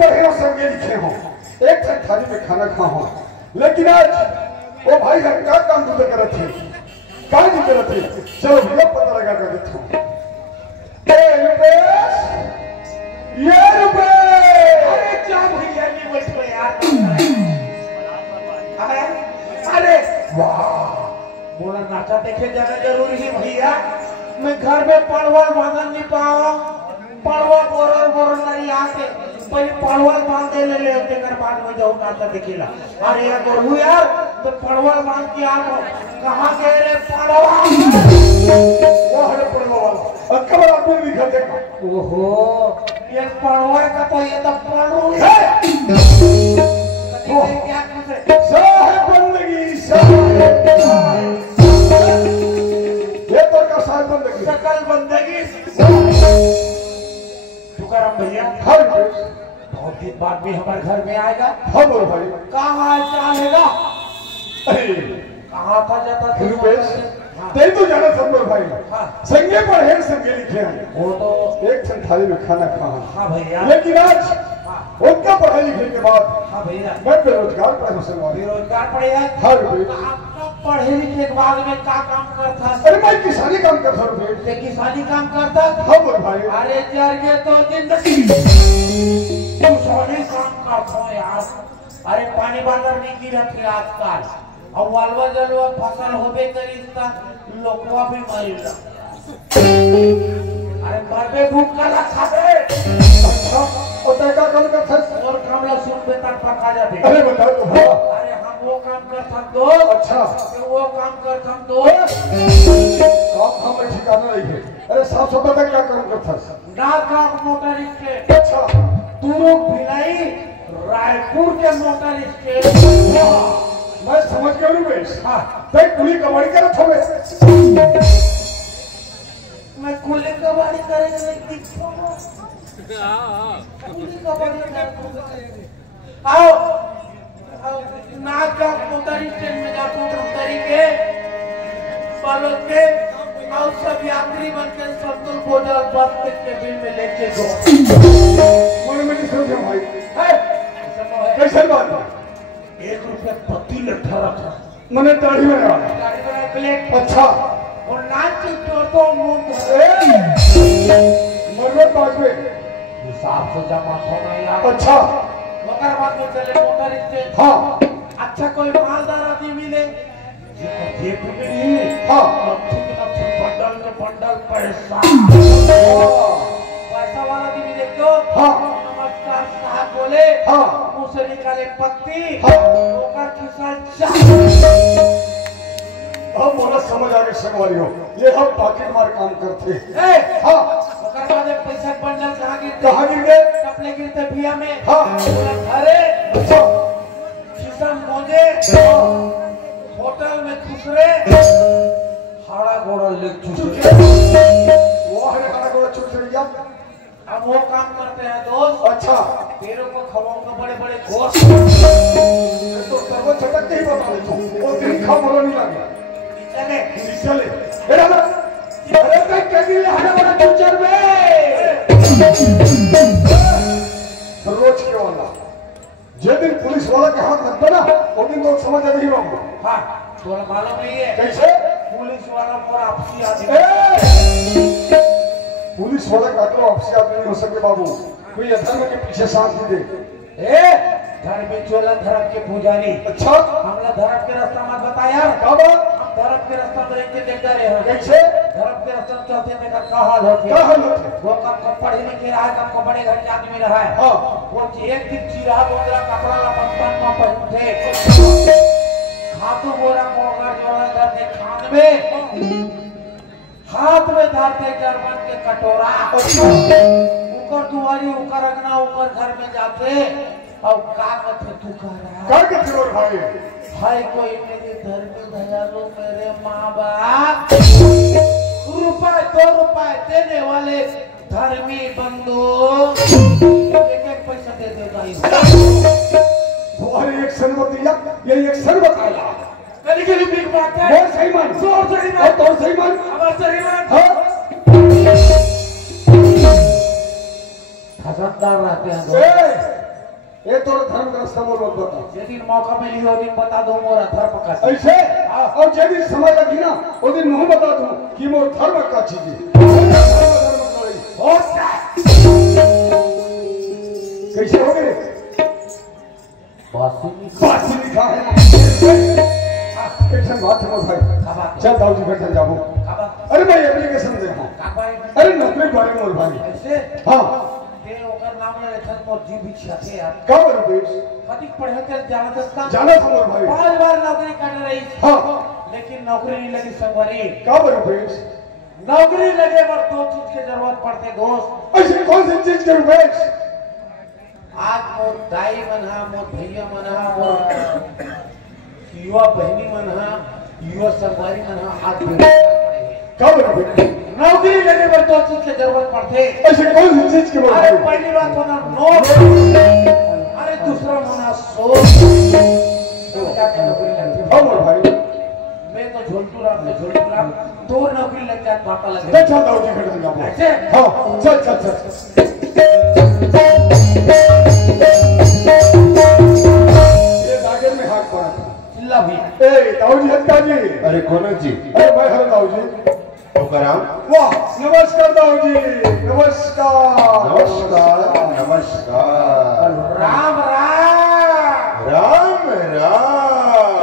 पढ़े हो संगे लिखे हो एक थाली में खाना खा हो लेकिन आज वो भाई हम क्या काम दूसरे कर रहे थे क्या नहीं कर रहे थे चलो भैया पता लगा कर देता हूँ ये रुपए अरे क्या भैया नहीं मुझको यार अरे वाह बोला नाचा देखे जाना जरूरी है भैया मैं घर में परवल बांधन नहीं पाऊँ परवल बोरल नहीं आते पहले परवल बांध दे ले तेकर बाद में जाऊँ नाचा देखेला अरे यार बोलू यार तो परवल बांध के आओ कहाँ गए रे परवल वो हरे पड़वा वाला अक्का बड़ा आदमी दिखा देखा ओहो ये परवल का तो ये तो पड़ू है क्या कुछ साहब बंदगी ये तो का साहब बंदगी सकल बंदगी तुकाराम भैया हर बहुत दिन बाद भी हमारे घर में आएगा हम और भाई कहाँ चाहेगा अरे कहाँ था जाता था रुपेश तेरी तो जाना संबर भाई हाँ। संगे पढ़े संगे लिखे हैं वो तो एक थाली में खाना खा हाँ भैया लेकिन आज हाँ उनका पढ़ाई लिखने के बाद हाँ भैया मैं बेरोजगार पड़ा मुसलमान बेरोजगार पड़े हैं हर रुपये आपका पढ़े लिखे के बाद में क्या काम करता अरे मैं किसानी काम करता हूँ रुपये ये किसानी काम करता हम और भाई अरे यार ये तो जिंदगी किसानी काम करता हूँ यार अरे पानी बांधर नहीं गिरा थे आजकल और वालवा जलवा फसल होबे करी लोकवा भी मरेगा अरे मरबे भूख का रखा दे और तैका काम करता है और कामला सुन बेटा पका जाते अरे बताओ तो भला अरे हम वो काम करता दो अच्छा वो काम करता दो काम हमें ठिकाना नहीं है अरे साफ सफाई का क्या काम करता है ना काम मोटर स्टेट अच्छा तुरु भिलाई रायपुर के मोटर स्टेट मैं समझ गया रुपेश हाँ तै कुली कमाई करत हवे मैं कुली कबाड़ी करेंगे नहीं दिखता कुली कबाड़ी करेंगे आओ ना का मोटर स्टेट में जाता हूँ तरीके बालों के और सब यात्री बन के संतुल भोजन बस के केबिन में लेके गो मन में नहीं समझा भाई है कैसे बात है 1 रुपया पत्ती लट्ठा रखा मने दाढ़ी में वाला गाड़ी में प्लेट अच्छा और नाच तो मुंह मरने पांचवे हिसाब से जमा होना यार अच्छा मगर बाद में चले मोटर स्टेट हाँ अच्छा कोई मालदार आदमी मिले जेब में नहीं हाँ बंडल के बंडल पैसा वाला आदमी देखो हाँ नमस्कार साहब बोले हाँ मुंह से निकाले पत्ती हाँ ओकर खिसल अब बोला समझ आगे संगवारी हो ये हम पाकिट मार काम करते हैं ए हाँ ओकर बाद पैसा बंडल कहाँ गिर गए टपले गिरते भिया में हाँ अरे अच्छा खिसल मोजे होटल में खुसरे हाड़ा घोड़ा ले चुके वो हरे खाना को चुप से लिया अब वो काम करते हैं दोस्त अच्छा पेड़ों को खवाऊंगा बड़े बड़े घोष तो सर्व छटक के ही बता देता वो दिन खा बोलो नहीं लगे चले चले अरे अरे मैं क्या गिरे हरे बड़ा फ्यूचर में रोज के वाला जे दिन पुलिस वाला के हाथ लगता ना वो दिन तो समझ नहीं होगा हाँ थोड़ा मालूम नहीं है कैसे पुलिस वाला पर आपसी आदमी पुलिस वाला का तो आपसे आदमी नहीं हो सके बाबू कोई अधर्म के पीछे साथ दे ए धर्म चोला धर्म के पुजारी अच्छा हमला धर्म के रास्ता मत बता यार क्या बात हम धर्म के रास्ता में रहते देखते रहे हैं कैसे धर्म के रास्ता में चलते देखा क्या हाल होते क्या हाल होते वो कम पढ़े लिखे रहा है कम बड़े घर के आदमी रहा है हाँ वो एक दिन चिरा बोरा कपड़ा लपटन में पहनते खातू बोरा मोगर जोड़ा करते खान में हाथ में धारते जर्मन के कटोरा ऊपर दुआरी ऊपर रखना ऊपर घर में जाते और का कथे तू कह रहा क्या कहते हो भाई भाई कोई मेरे धर्मी दयालु मेरे माँ बाप रुपए 2 रुपए देने वाले धर्मी बंधु एक पैसा दे देगा तुम्हारे एक शरबत दिया ये एक शरबत आया कभी कभी बिग बात है और सही मान तो सही मान हमारा सही मान हाँ खजानदार रहते हैं ये तो धर्म का रास्ता मोर मत बता। जे दिन मौका मिली हो दिन बता दो मोरा धर्म का। ऐसे और जे दिन समय लगी ना वो दिन मुंह बता दूं कि मोर धर्म का चीज है। कैसे हो गए? बासी लिखा है। एक्शन बात है मोर भाई। चल दाऊजी बैठ जाओ। अरे भाई एप्लीकेशन दे हो। अरे नौकरी बारे मोर भाई। ऐसे हां ते ओकर नाम ले लेखन मोर जी भी छाते यार। कब रुपए कति पढ़े के जाना था मोर भाई। 5 बार नौकरी कर रही। हां लेकिन नौकरी नहीं लगी संगवारी। कब रुपए नौकरी लगे पर 2 चीज की जरूरत पड़ते दोस्त। ऐसी कौन सी चीज के रुपए? आज मोर दाई मन हा, मोर भैया मन हा, मोर युवा बहनी मन हा, युवा संगवारी मन हा। आज कब रुपए नौकरी लेने पर 2 चीज की जरूरत पड़ते। ऐसी कौन सी चीज की बोल अरे रहे हो? पहली बात होना नोट। अरे दूसरा होना सोच। तो क्या क्या नौकरी लगती है? हाँ मोर भाई। मैं तो झोलतू राम 2 नौकरी लग जाए पापा लगे। चल चल दाऊजी बैठ जाओ। ऐसे हाँ चल चल चल। ये दागर में हाथ पड़ा था। चिल्ला भी। ए दाऊजी हत्या जी। अरे कौन जी? अरे भाई हर दाऊजी। तुकाराम। वाह नमस्कार दाऊजी। नमस्कार नमस्कार नमस्कार। राम राम। राम राम।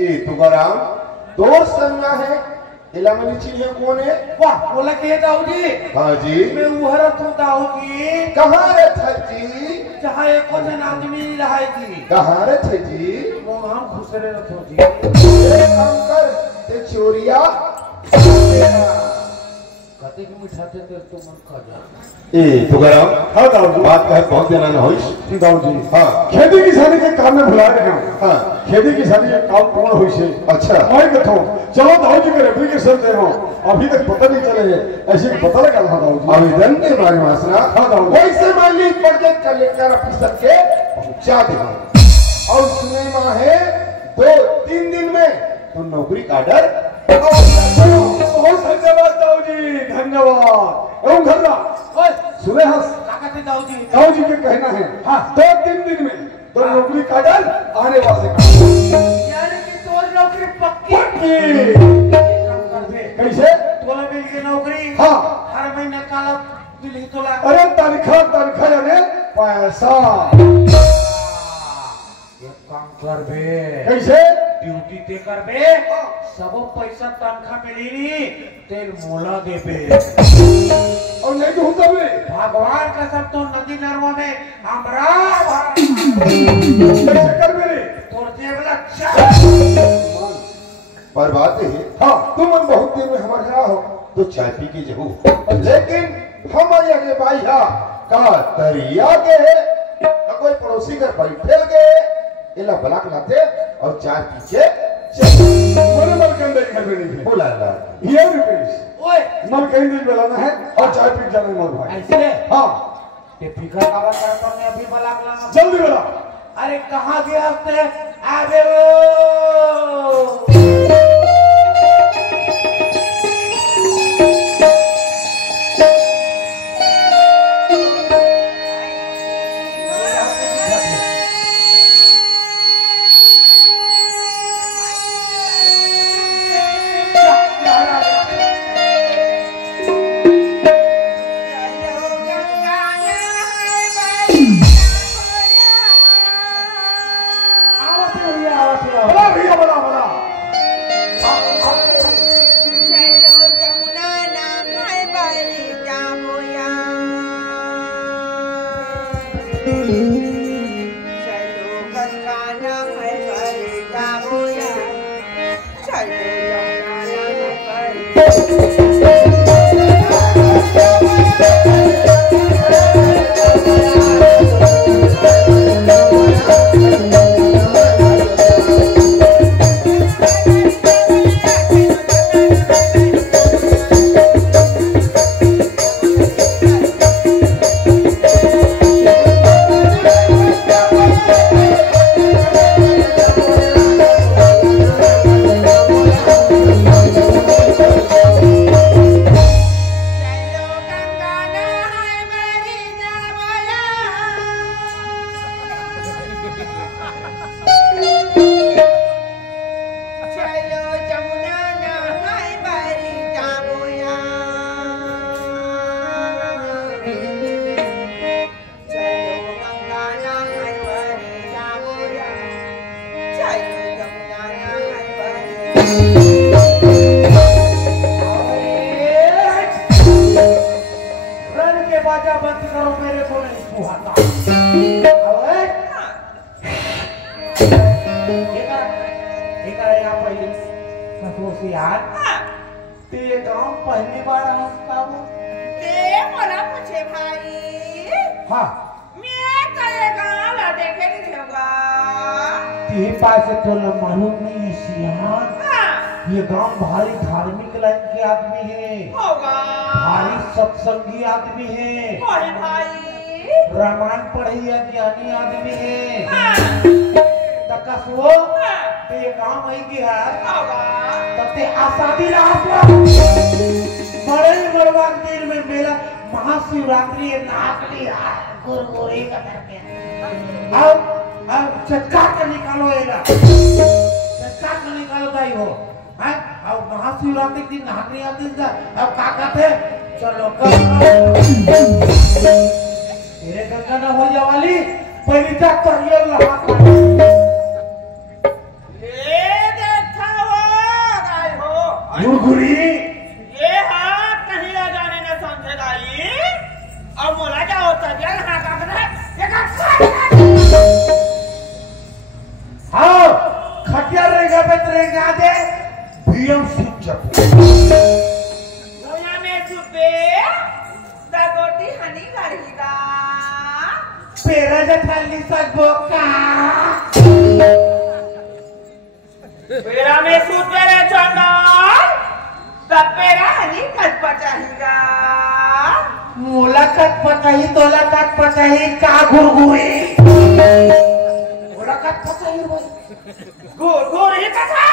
ए तुकाराम तोर संज्ञा है इलामनी चीज है कौन है? वाह बोला के दाऊजी। हाँ जी। मैं उहरा तू दाऊजी। कहाँ रहता जी? जहाँ एक जन आदमी रहाई थी। कहाँ रहते जी? वो हम खुसरे रखो जी। एक काम कर ते चोरिया कते की मिठाते ते तो मन खा जा। ए तुकाराम हाँ दाऊजी। बात कहे बहुत देना न होइस। जी दाऊजी। हाँ खेती किसानी के काम में भुला रहे हैं। हाँ खेती किसानी के काम कौन हुई से? अच्छा मैं कहता हूँ चलो दाऊजी के एप्लीकेशन दे हो। अभी तक पता नहीं चले ऐसे पता लगा था दाऊजी। आवेदन के बारे में सुना। हाँ दाऊजी। वैसे मैं लिख पढ़ के कलेक्टर ऑफिसर के पहुंचा देगा और उसने माँ है 2-3 दिन में तो नौकरी का ऑर्डर। बहुत धन्यवाद दाऊजी धन्यवाद। एवं घरना ओए सुने हंस क्या कहते दाऊजी? दाऊजी के कहना है हाँ 2-3 दिन में तो नौकरी का डर आने वाले का। यानी कि तोर नौकरी पक्की। पक्की। काम कर दे। कैसे? तोला मिल गई नौकरी। हाँ हर महीने काला मिली तोला। अरे तनख्वाह यानी पैसा। एक काम कर बे। कैसे? ड्यूटी ते कर बे। सब पैसा तनख्वाह मिली नी तेल मोला दे बे। और नहीं तो होता भी भगवान का सब तो नदी नरवा में हमरा कैसे कर मेरे? तोर देवला पर बात है हाँ तुम बहुत दिन में हमारे यहाँ हो तो चाय पी के जहू। लेकिन हमारे आगे भाई हा का तरिया के ना कोई पड़ोसी घर बैठे गए इला बलाक लाते और चाय पी के बोले मलकंदे घर में नहीं है। बोला ला ये रुपीस ओए मलकंदे बनाना है और चाय पी जाना है मोर भाई। ऐसे हाँ ते फिकर काबर करता मैं अभी बलाक लाना। जल्दी बोला। अरे कहाँ गया ते आबे वो। बोला भैया बोला बोला। चलो जमुना नाम है बड़ी जामुया। चलो गंगा नाम है बड़ी जामुया। चलो जमुना नाम है बड़ी के बाजा बंद करो, मेरे को नहीं सुहाता। यहाँ पहले से यार ते गाँव पहली बार हंसता हूँ। मला पूछे भाई। हाँ मैं करेगा ला देखे नहीं होगा। ते पास तो मालूम नहीं है सियान, ये गांव भारी धार्मिक लाइन के आदमी है, होगा भारी सत्संगी आदमी है, भाई रामायण पढ़ी ज्ञानी आदमी है। तकसो ते गांव आई गया तब आसादी बड़े बड़वा दिन में मेला महाशिवरात्रि नाकली गुरगुरी का करके अब चक्का का निकालो एला, चक्का का निकालो दाई हो। अब महाशिवरात्रि दिन नाकली आदि का अब का कहते चलो तेरे गंगा ना हो जावाली पहली तक तो ये लहा गुरगुरी ये हाथ कहीं ना जाने न समझेदाई। अब मोला क्या होता है यार हाँ का है ये का हाँ खटिया रहेगा बेतरेगा दे भीम सुचप दुनिया में सुबे दागोटी हनी करेगा पेरा जठाली सकबो का पेरा में सुबे रे चंदन सब पेरा हनी कट पचाएगा मुलाकात पचाही तोलाकात पचाही का गुरगुरी मुलाकात पचाही भाई गुर ही कथा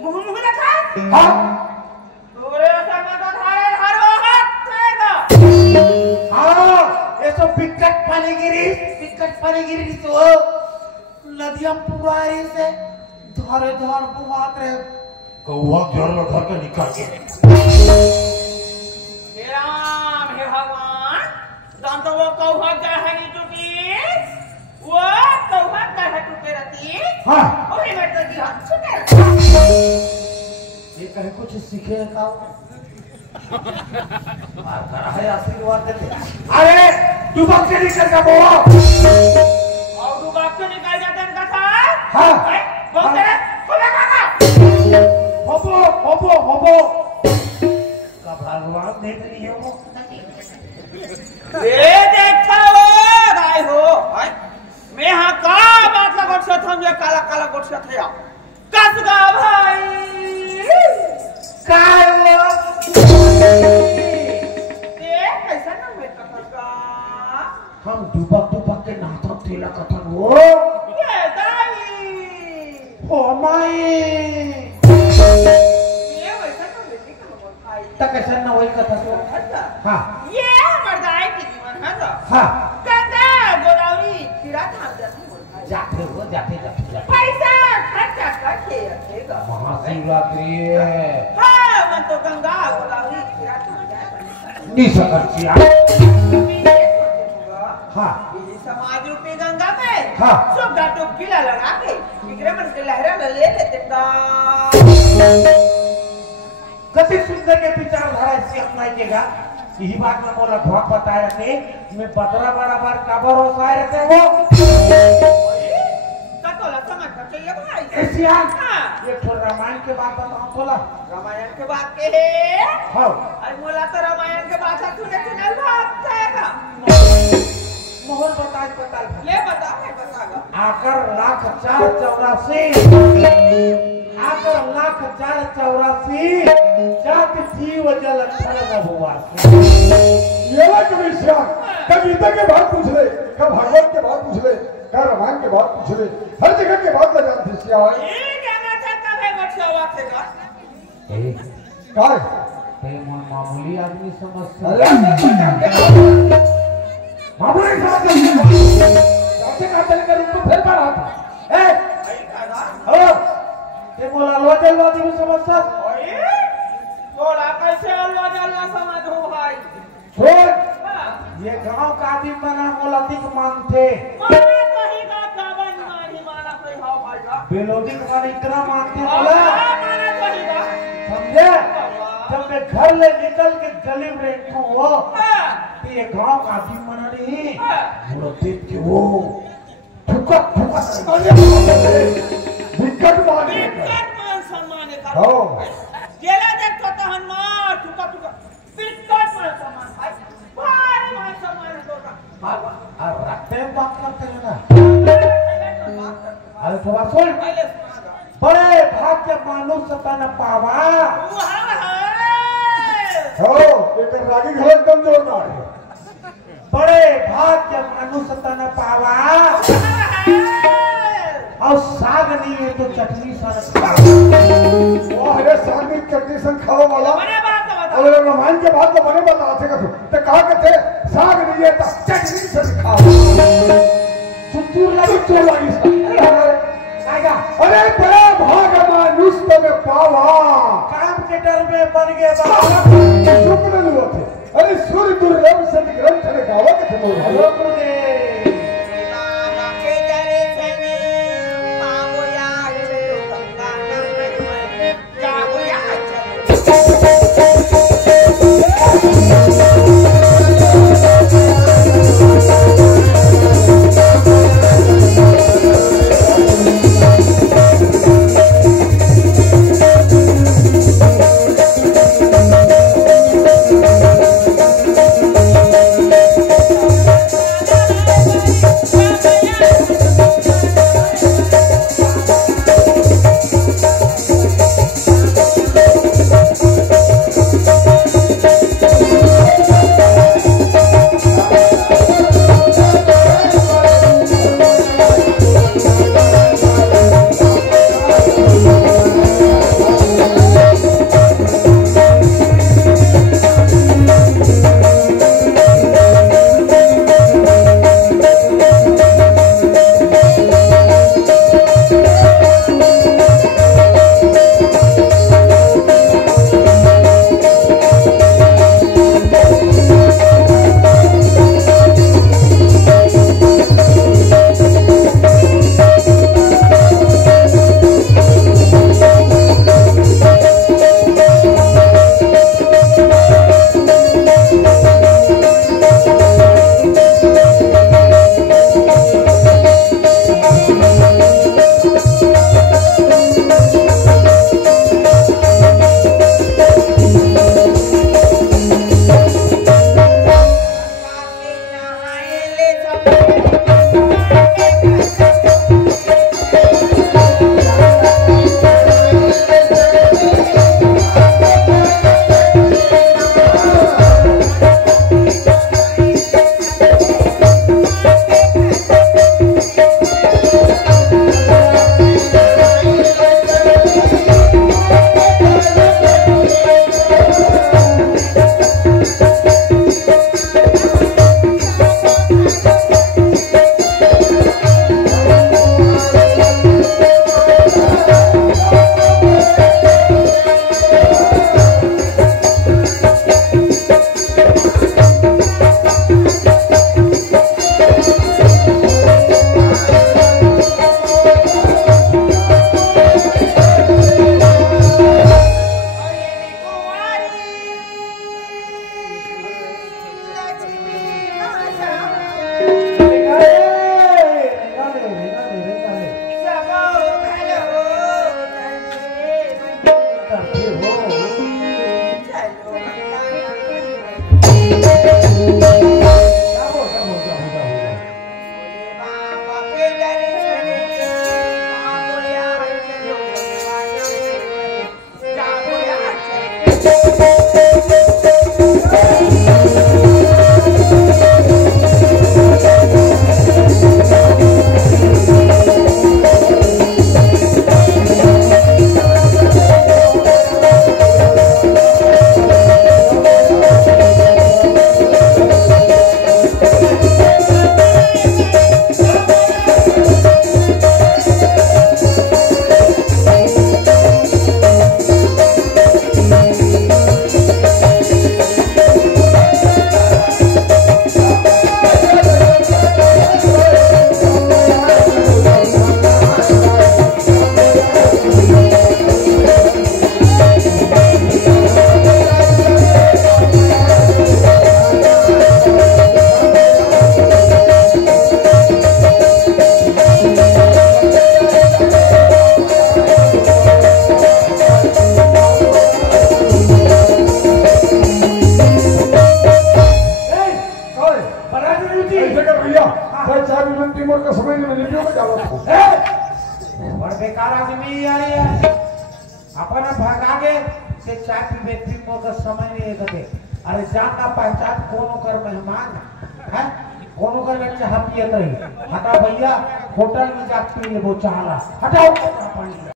मुंह लगा हाँ तोरे संग तो थारे हर वक्त रहेगा। हाँ ये तो पिकट पानीगिरी तो नदियां पुरारी से धरे धर बुहात रहे कौवा घर घर के निकाल के राम हे भगवान दान तो वो कौवा गहरी टूटी वो कौवा गहरी टूटे रहती हाँ ओही में तो जी हाथ छूटे ये कहीं कुछ सीखे का मार करा है आशीर्वाद देते अरे तू बक्से निकल का बोला और तू बाप से निकाल जाते हैं कथा हाँ बोलते हैं बोले काका होबो का भगवान देख रही है वो ये देखा हो राय हो मैं हाँ का बात का गोट से थम ये काला काला गोट से थे कसगा भाई काय वो ये कैसा ना हुए कसगा हम डुबक के नाथा तेला कथन हो ये दाई हो माई ये वैसा ना हुए ठीक है भाई तक कैसा न होई कथा तो हाँ ये मर्दाई की जीवन है तो हाँ कहते गोदावरी खीरा थाम जाती जाते पैसा खर्चा करके रखेगा महाशिवरात्रि है हाँ मैं तो गंगा गोदावरी खीरा थाम जाएगा निशकर्षिया हाँ समाज रूपी गंगा में हाँ सुबह डुबकी लगा के इकरे मन के लहरा ले लेते का कति सुंदर के विचारधारा इससे अपनाइएगा यही बात में बोला धोख बताए थे मैं बदरा बराबर काबर हो साए रहते वो कतोला समझ चाहिए भाई एशियन हाँ एक तो रामायण के बात बताओ बोला रामायण के बात के है हाँ अरे मोला तो रामायण के बात तूने सुनल बात कहेगा मोहन बताए ले बताओ है बतागा आकर लाख 484 जात जीव जल क्षण भुवास ये ना कभी श्याम कविता के बाद पूछ ले का भागवत के बाद पूछ ले का रामायण के बाद पूछ ले हर जगह के बाद लगा थे श्याम ये कहना चाहता है बच्चा थे का काय मामूली आदमी समझता अरे मामूली समझते जाते कर उनको फिर पड़ा था ए ओ ते बोला लोजलवादी भी समझता बोला कैसे अल्लाह जल्ला समझ हो भाई सुन ये गांव का आदमी बना मोलातिक मानते माने तो ही का बन मानी माना कोई हो भाई का बेलोदी का इतना मानते बोला माने तो ही का समझे जब मैं घर ले निकल के गली में बैठूं वो ये गांव का आदमी मना नहीं वो देख के वो फुका फुका विकट मान सम्मान हो केला देखतो तो हनुमान फुका फुका विकट मान सम्मान भाई मान सम्मान होगा रखते बात करते हैं ना अरे थोड़ा सुन बड़े भाग्य मानुष तन पावा हो एक रागी घर एकदम जोरदार है बड़े भाग्य मानुष तन पावा और साग नहीं है तो चटनी सन वाह रे साग में चटनी सन खाओ वाला बने बात बता और रामायण के बाद तो बने बताते थे तो कहा के थे साग नहीं है तो चटनी सन खाओ सुतूर लगी आएगा अरे बड़ा भाग मानुष में पावा काम के डर में बन गए शुक्र हुआ थे अरे सूर्य दुर्लभ सद ग्रंथ ने गावा के थे हेलो गुरुदेव जन टीमर का समय में निपियो में जावत हो और बेकार आदमी आई है अपना भागा के से चाय पीबे टीमर का समय नहीं है अरे जानना पहचान कौन कर मेहमान है कौन कर चाह पियत रही हटा भैया होटल में जा पी ले वो चाहला हटाओ पानी